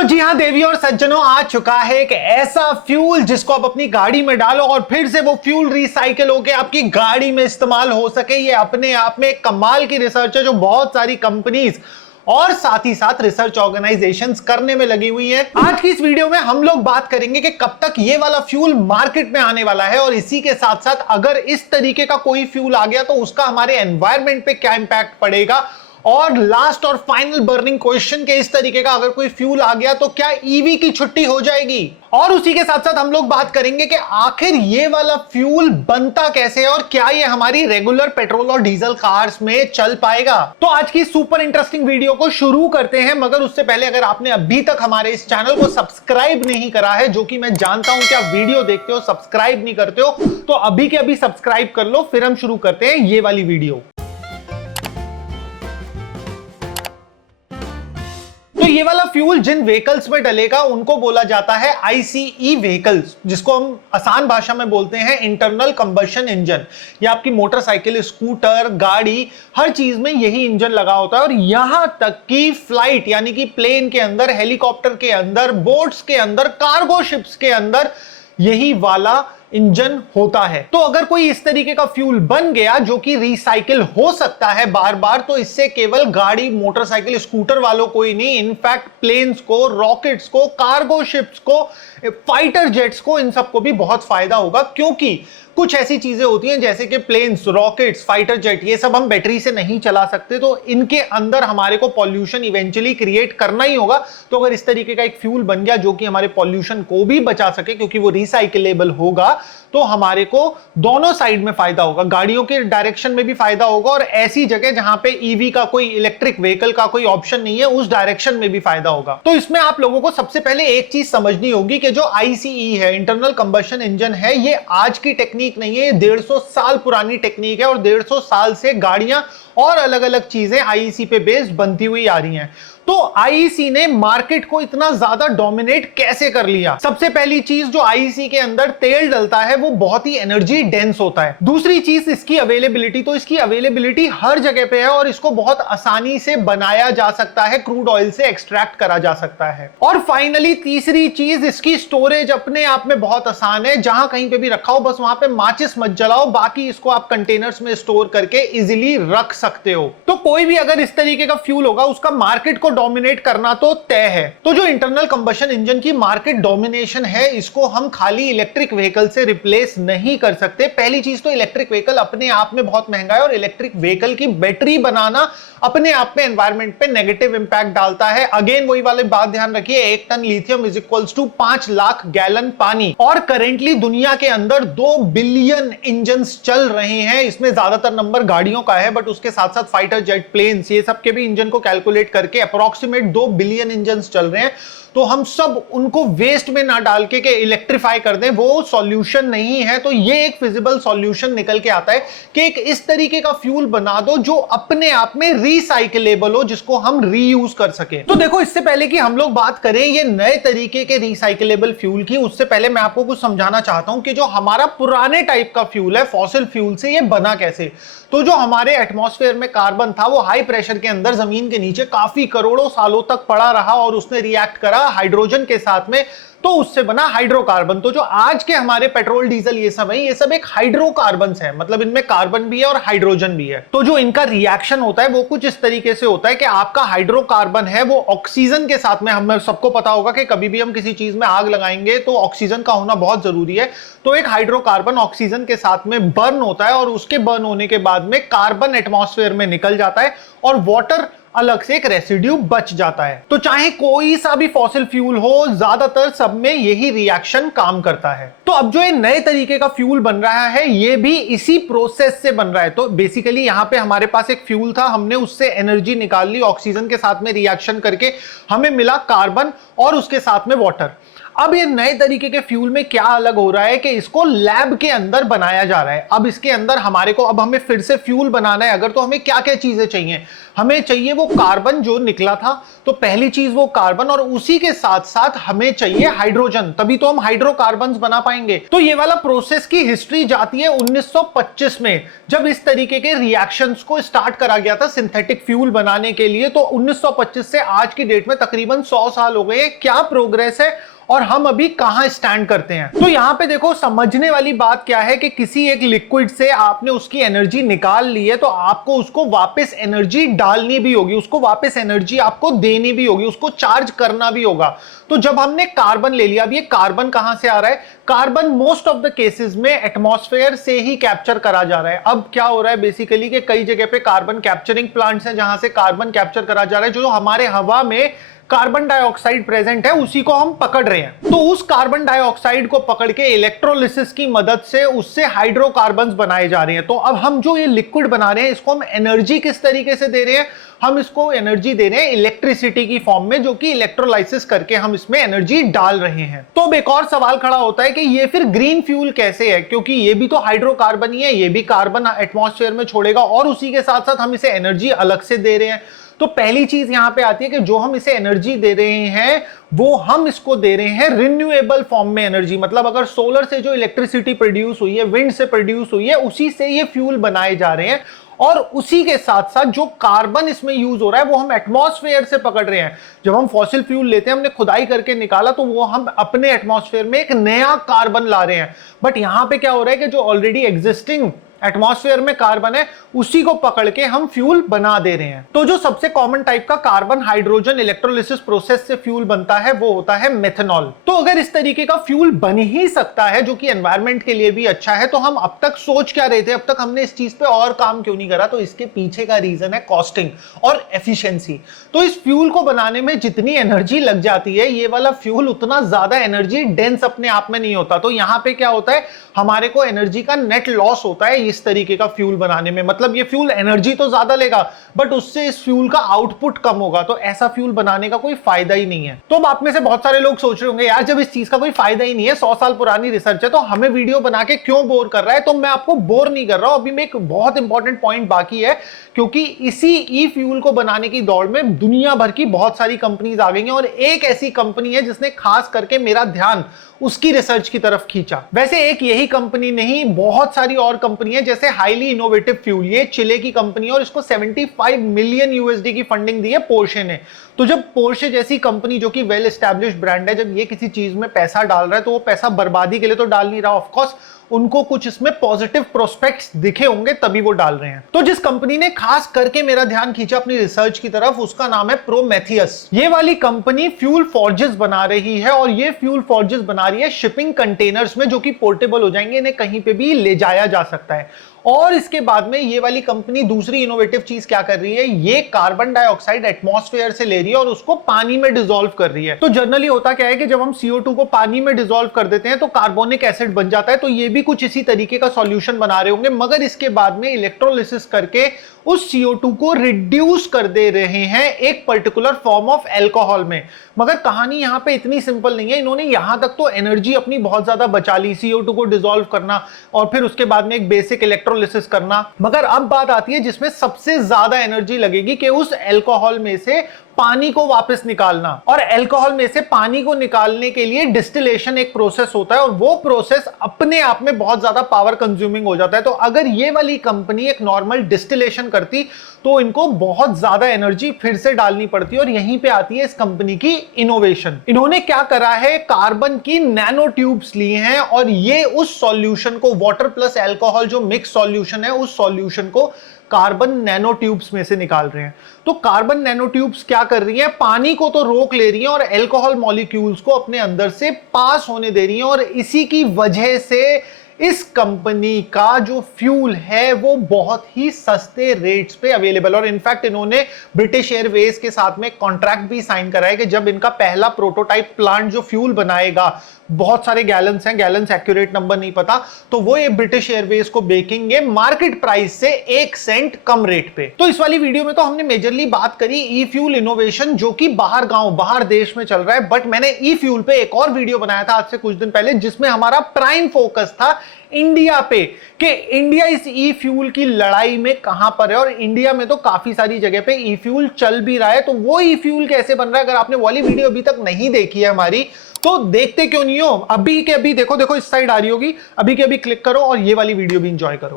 तो जी हाँ देवी और सज्जनों, आ चुका है एक ऐसा फ्यूल जिसको आप अपनी गाड़ी में डालो और फिर से वो फ्यूल रिसाइकिल होकर आपकी गाड़ी में इस्तेमाल हो सके। ये अपने आप में एक कमाल की रिसर्च है जो बहुत सारी कंपनीज और साथ ही साथ रिसर्च ऑर्गेनाइजेशंस करने में लगी हुई है। आज की इस वीडियो में हम लोग बात करेंगे कि कब तक ये वाला फ्यूल मार्केट में आने वाला है और इसी के साथ साथ अगर इस तरीके का कोई फ्यूल आ गया तो उसका हमारे एनवायरमेंट पे क्या इंपैक्ट पड़ेगा, और लास्ट और फाइनल बर्निंग क्वेश्चन के इस तरीके का अगर कोई फ्यूल आ गया तो क्या ईवी की छुट्टी हो जाएगी। और उसी के साथ साथ हम लोग बात करेंगे कि आखिर ये वाला फ्यूल बनता कैसे है और क्या ये हमारी रेगुलर पेट्रोल और डीजल कार्स में चल पाएगा। तो आज की सुपर इंटरेस्टिंग वीडियो को शुरू करते हैं, मगर उससे पहले अगर आपने अभी तक हमारे इस चैनल को सब्सक्राइब नहीं करा है, जो कि मैं जानता हूं कि आप वीडियो देखते हो सब्सक्राइब नहीं करते हो, तो अभी के अभी सब्सक्राइब कर लो। फिर हम शुरू करते हैं ये वाली वीडियो। तो ये वाला फ्यूल जिन व्हीकल्स में डलेगा उनको बोला जाता है आईसीई व्हीकल्स, जिसको हम आसान भाषा में बोलते हैं इंटरनल कंबशन इंजन। ये आपकी मोटरसाइकिल, स्कूटर, गाड़ी, हर चीज में यही इंजन लगा होता है। और यहां तक कि फ्लाइट यानी कि प्लेन के अंदर, हेलीकॉप्टर के अंदर, बोट्स के अंदर, कार्गो शिप्स के अंदर यही वाला इंजन होता है। तो अगर कोई इस तरीके का फ्यूल बन गया जो कि रिसाइकिल हो सकता है बार बार, तो इससे केवल गाड़ी, मोटरसाइकिल, स्कूटर वालों को ही नहीं, इनफैक्ट प्लेन्स को, रॉकेट्स को, कार्गो शिप्स को, फाइटर जेट्स को, इन सबको भी बहुत फायदा होगा। क्योंकि कुछ ऐसी चीजें होती हैं जैसे कि प्लेन्स, रॉकेट्स, फाइटर जेट, ये सब हम बैटरी से नहीं चला सकते, तो इनके अंदर हमारे को पॉल्यूशन इवेंचुअली क्रिएट करना ही होगा। तो अगर इस तरीके का एक फ्यूल बन गया जो कि हमारे पॉल्यूशन को भी बचा सके, क्योंकि वो रिसाइकिलेबल होगा, तो हमारे को दोनों साइड में फायदा होगा। गाड़ियों के डायरेक्शन में भी फायदा होगा और ऐसी जगह जहां पे ईवी का कोई, इलेक्ट्रिक व्हीकल का कोई ऑप्शन नहीं है, उस डायरेक्शन में भी फायदा होगा। तो इसमें आप लोगों को सबसे पहले एक चीज समझनी होगी कि जो आईसीई है, इंटरनल कंबशन इंजन है, ये आज की टेक्निक नहीं है, ये 150 साल पुरानी टेक्निक है और 150 साल से गाड़ियां और अलग अलग चीजें आईईसी पे बेस्ड बनती हुई आ रही हैं। तो आईईसी ने मार्केट को इतना ज्यादा डोमिनेट कैसे कर लिया? सबसे पहली चीज, जो आईईसी के अंदर तेल डलता है वो बहुत ही एनर्जी डेंस होता है। दूसरी चीज इसकी अवेलेबिलिटी, तो इसकी अवेलेबिलिटी हर जगह पे है और इसको बहुत आसानी से बनाया जा सकता है, क्रूड ऑयल से एक्सट्रैक्ट करा जा सकता है। और फाइनली तीसरी चीज, इसकी स्टोरेज अपने आप में बहुत आसान है। जहां कहीं पे भी रखा हो, बस वहां पे माचिस मत जलाओ, बाकी इसको आप कंटेनर्स में स्टोर करके इजिली रख सकते हो। तो कोई भी अगर इस तरीके का फ्यूल होगा, उसका मार्केट को डोमिनेट करना तो तय है। तो जो इंटरनल कंबशन इंजन की मार्केट डोमिनेशन है, इसको हम खाली इलेक्ट्रिक व्हीकल से रिप्लेस नहीं कर सकते। पहली चीज तो इलेक्ट्रिक व्हीकल अपने आप में बहुत महंगा है और इलेक्ट्रिक व्हीकल की बैटरी बनाना अपने आप में एनवायरमेंट पे नेगेटिव इंपैक्ट डालता है। अगेन वही वाली बात ध्यान रखिए, 1 ton lithium is equals to 5 lakh gallon पानी। और करेंटली दुनिया के अंदर 2 बिलियन इंजन चल रहे हैं। इसमें ज्यादातर नंबर गाड़ियों का है, बट उसके साथ साथ फाइटर जेट, प्लेन्स, ये सब के भी इंजन को कैलकुलेट करके अप्रोक्सीमेट 2 बिलियन इंजन चल रहे हैं। तो हम सब उनको वेस्ट में ना डाल के इलेक्ट्रीफाई कर दें, वो सॉल्यूशन नहीं है। तो ये एक फिजिबल सॉल्यूशन निकल के आता है कि एक इस तरीके का फ्यूल बना दो जो अपने आप में रिसाइकिलेबल हो, जिसको हम रीयूज कर सके। तो देखो, इससे पहले कि हम लोग बात करें ये नए तरीके के रिसाइकिलेबल फ्यूल की, उससे पहले मैं आपको कुछ समझाना चाहता हूं कि जो हमारा पुराने टाइप का फ्यूल है फॉसिल फ्यूल से, ये बना कैसे। तो जो हमारे एटमॉस्फेयर में कार्बन था वो हाई प्रेशर के अंदर जमीन के नीचे काफी करोड़ों सालों तक पड़ा रहा और उसने रिएक्ट करा हाइड्रोजन के साथ में, तो उससे बना हाइड्रोकार्बन। तो जो आज के हमारे पेट्रोल, डीजल ये सब है, ये सब एक हाइड्रोकार्बन्स है, मतलब इनमें कार्बन भी है और हाइड्रोजन भी है। तो जो इनका रिएक्शन होता है वो कुछ इस तरीके से होता है कि आपका हाइड्रोकार्बन है वो ऑक्सीजन के साथ में, हमें सबको पता होगा कि कभी भी हम किसी चीज में आग लगाएंगे तो ऑक्सीजन का होना बहुत जरूरी है। तो एक हाइड्रोकार्बन ऑक्सीजन के साथ में बर्न होता है और उसके बर्न होने के बाद में कार्बन एटमॉस्फेयर में निकल जाता है और वाटर अलग से एक रेसिड्यू बच जाता है। तो चाहे कोई सा भी फॉसिल फ्यूल हो, ज्यादातर सब में यही रिएक्शन काम करता है। तो अब जो ये नए तरीके का फ्यूल बन रहा है, ये भी इसी प्रोसेस से बन रहा है। तो बेसिकली यहां पे हमारे पास एक फ्यूल था, हमने उससे एनर्जी निकाल ली, ऑक्सीजन के साथ में रिएक्शन करके हमें मिला कार्बन और उसके साथ में वाटर। अब ये नए तरीके के फ्यूल में क्या अलग हो रहा है कि इसको लैब के अंदर बनाया जा रहा है। अब इसके अंदर अब हमें फिर से फ्यूल बनाना है अगर, तो हमें क्या क्या चीजें चाहिए? हमें चाहिए वो कार्बन जो निकला था, तो पहली चीज वो कार्बन, और उसी के साथ साथ हमें चाहिए हाइड्रोजन, तभी तो हम हाइड्रोकार्बन्स बना पाएंगे। तो ये वाला प्रोसेस की हिस्ट्री जाती है 1925 में, जब इस तरीके के रिएक्शंस को स्टार्ट करा गया था सिंथेटिक फ्यूल बनाने के लिए। तो 1925 से आज की डेट में तकरीबन 100 साल हो गए। क्या प्रोग्रेस है और हम अभी कहां स्टैंड करते हैं? तो यहां पे देखो, समझने वाली बात क्या है कि किसी एक लिक्विड से आपने उसकी एनर्जी निकाल ली है, तो आपको उसको वापस एनर्जी डालनी भी होगी, उसको वापस एनर्जी आपको देनी भी होगी, उसको चार्ज करना भी होगा। तो जब हमने कार्बन ले लिया, अब ये कार्बन कहां से आ रहा है? Carbon most of the cases में एटमॉस्फेयर से ही कैप्चर करा जा रहा है। अब क्या हो रहा है बेसिकली कि कई जगह पे कार्बन कैप्चरिंग प्लांट्स हैं जहां से कार्बन कैप्चर करा जा रहा है। जो हमारे हवा में कार्बन डाइऑक्साइड प्रेजेंट है उसी को हम पकड़ रहे हैं। तो उस कार्बन डाइऑक्साइड को पकड़ के इलेक्ट्रोलिसिस की मदद से उससे हाइड्रोकार्बन्स बनाए जा रहे हैं। तो अब हम जो ये लिक्विड बना रहे हैं, इसको हम एनर्जी किस तरीके से दे रहे हैं? हम इसको एनर्जी दे रहे हैं इलेक्ट्रिसिटी की फॉर्म में, जो कि इलेक्ट्रोलाइसिस करके हम इसमें एनर्जी डाल रहे हैं। तो अब एक और सवाल खड़ा होता है कि ये फिर ग्रीन फ्यूल कैसे है, क्योंकि ये भी तो हाइड्रोकार्बन ही है, ये भी कार्बन एटमॉस्फेयर में छोड़ेगा और उसी के साथ साथ हम इसे एनर्जी अलग से दे रहे हैं। तो पहली चीज यहां पे आती है कि जो हम इसे एनर्जी दे रहे हैं वो हम इसको दे रहे हैं रिन्यूएबल फॉर्म में एनर्जी। मतलब अगर सोलर से जो इलेक्ट्रिसिटी प्रोड्यूस हुई है, विंड से प्रोड्यूस हुई है, उसी से ये फ्यूल बनाए जा रहे हैं। और उसी के साथ साथ जो कार्बन इसमें यूज हो रहा है वो हम एटमॉस्फेयर से पकड़ रहे हैं। जब हम फॉसिल फ्यूल लेते हैं, हमने खुदाई करके निकाला, तो वो हम अपने एटमॉस्फेयर में एक नया कार्बन ला रहे हैं। बट यहां पे क्या हो रहा है कि जो ऑलरेडी एग्जिस्टिंग एटमॉस्फेयर में कार्बन है उसी को पकड़ के हम फ्यूल बना दे रहे हैं। तो जो सबसे कॉमन टाइप का कार्बन हाइड्रोजन इलेक्ट्रोलिसिस प्रोसेस से फ्यूल बनता है वो होता है मेथनॉल। तो अगर इस तरीके का फ्यूल बन ही सकता है जो कि एनवायरनमेंट के लिए भी अच्छा है, तो हम अब तक सोच क्या रहे थे, अब तक हमने इस चीज पे और काम क्यों नहीं करा? तो इसके पीछे का रीजन है कॉस्टिंग और एफिशिएंसी। तो इस फ्यूल को बनाने में जितनी एनर्जी लग जाती है, ये वाला फ्यूल उतना ज्यादा एनर्जी डेंस अपने आप में नहीं होता। तो यहां पे क्या होता है, हमारे को एनर्जी का नेट लॉस होता है इस तरीके का फ्यूल बनाने में। मतलब ये फ्यूल एनर्जी तो ज्यादा लेगा बट उससे इस फ्यूल का आउटपुट कम होगा। तो ऐसा फ्यूल बनाने का कोई फायदा ही नहीं है। तो अब आप में से बहुत सारे लोग सोच रहे होंगे, यार जब इस चीज का कोई फायदा ही नहीं है, 100 साल पुरानी रिसर्च है, तो हमें वीडियो बना के क्यों बोर कर रहा है? तो मैं आपको बोर नहीं कर रहा हूं। अभी में एक बहुत इंपॉर्टेंट पॉइंट बाकी है, क्योंकि इसी ई फ्यूल को बनाने की दौड़ में दुनिया भर की बहुत सारी कंपनीज आ गई हैं और एक ऐसी कंपनी है जिसने खास करके मेरा ध्यान उसकी रिसर्च की तरफ खींचा। वैसे एक यही कंपनी नहीं, बहुत सारी और कंपनी है, जैसे हाईली इनोवेटिव फ्यूल, ये चिले की कंपनी है और इसको 75 मिलियन यूएसडी की फंडिंग दी है पोर्शे ने। तो जब पोर्शे जैसी कंपनी जो कि वेल एस्टैब्लिश्ड ब्रांड है, जब ये किसी चीज में पैसा डाल रहा है तो वो पैसा बर्बादी के लिए तो डाल नहीं रहा। ऑफ कोर्स उनको कुछ इसमें पॉजिटिव प्रोस्पेक्ट्स दिखे होंगे तभी वो डाल रहे हैं। तो जिस कंपनी ने खास करके मेरा ध्यान खींचा अपनी रिसर्च की तरफ, उसका नाम है प्रोमेथियस। ये वाली कंपनी फ्यूल फॉर्जेस बना रही है और ये फ्यूल फॉर्जेस बना रही है शिपिंग कंटेनर्स में, जो कि पोर्टेबल हो जाएंगे, इन्हें कहीं पे भी ले जाया जा सकता है। और इसके बाद में ये वाली कंपनी दूसरी इनोवेटिव चीज क्या कर रही है, ये कार्बन डाइऑक्साइड एटमॉस्फेयर से ले रही है और उसको पानी में डिसॉल्व कर रही है। तो जनरली होता क्या है कि जब हम CO2 को पानी में डिसॉल्व कर देते हैं तो कार्बोनिक एसिड बन जाता है। तो ये भी कुछ इसी तरीके का सॉल्यूशन बना रहे होंगे, मगर इसके बाद में इलेक्ट्रोलिसिस करके उस CO2 को रिड्यूस कर दे रहे हैं एक पर्टिकुलर फॉर्म ऑफ एल्कोहल में। मगर कहानी यहां पे इतनी सिंपल नहीं है। इन्होंने यहां तक तो एनर्जी अपनी बहुत ज्यादा बचा ली, CO2 को डिसॉल्व करना और फिर उसके बाद में एक बेसिक इलेक्ट्रोलिसिस करना। मगर अब बात आती है जिसमें सबसे ज्यादा एनर्जी लगेगी कि उस एल्कोहल में से पानी को वापस निकालना। और एल्कोहल में से पानी को निकालने के लिए डिस्टिलेशन एक प्रोसेस होता है और वो प्रोसेस अपने आप में बहुत ज्यादा पावर कंज्यूमिंग हो जाता है। तो अगर ये वाली कंपनी एक नॉर्मल डिस्टिलेशन करती तो इनको बहुत ज्यादा एनर्जी फिर से डालनी पड़ती है। और यहीं पे आती है इस कंपनी की इनोवेशन। इन्होंने क्या करा है, कार्बन की नैनो ट्यूब्स ली हैं और ये उस सॉल्यूशन को, वाटर प्लस एल्कोहल जो मिक्स सॉल्यूशन है, उस सॉल्यूशन को कार्बन नैनो ट्यूब्स में से निकाल रहे हैं। तो कार्बन नैनो ट्यूब्स क्या कर रही हैं, पानी को तो रोक ले रही हैं और एल्कोहल मॉलिक्यूल्स को अपने अंदर से पास होने दे रही हैं। और इसी की वजह से इस कंपनी का जो फ्यूल है वो बहुत ही सस्ते रेट्स पे अवेलेबल, और इनफैक्ट इन्होंने ब्रिटिश एयरवेज के साथ में कॉन्ट्रैक्ट भी साइन करा है कि जब इनका पहला प्रोटोटाइप प्लांट जो फ्यूल बनाएगा, बहुत सारे गैलन्स हैं, गैलन्स एक्यूरेट नंबर नहीं पता, तो वो ये ब्रिटिश एयरवेज को बेचेंगे मार्केट प्राइस से 1 सेंट कम रेट पे। तो इस वाली वीडियो में तो हमने मेजरली बात करी ई फ्यूल इनोवेशन जो कि बाहर गांव बाहर देश में चल रहा है, बट मैंने ई फ्यूल पे एक और वीडियो बनाया था आज से कुछ दिन पहले जिसमें हमारा प्राइम फोकस था इंडिया पे, कि इंडिया इस ई फ्यूल की लड़ाई में कहां पर है, और इंडिया में तो काफी सारी जगह पे ई फ्यूल चल भी रहा है। तो वो ई फ्यूल कैसे बन रहा है, अगर आपने वाली वीडियो अभी तक नहीं देखी है हमारी, तो देखते क्यों नहीं हो, अभी के अभी देखो, देखो इस साइड आ रही होगी, अभी के अभी क्लिक करो और ये वाली वीडियो भी एंजॉय करो।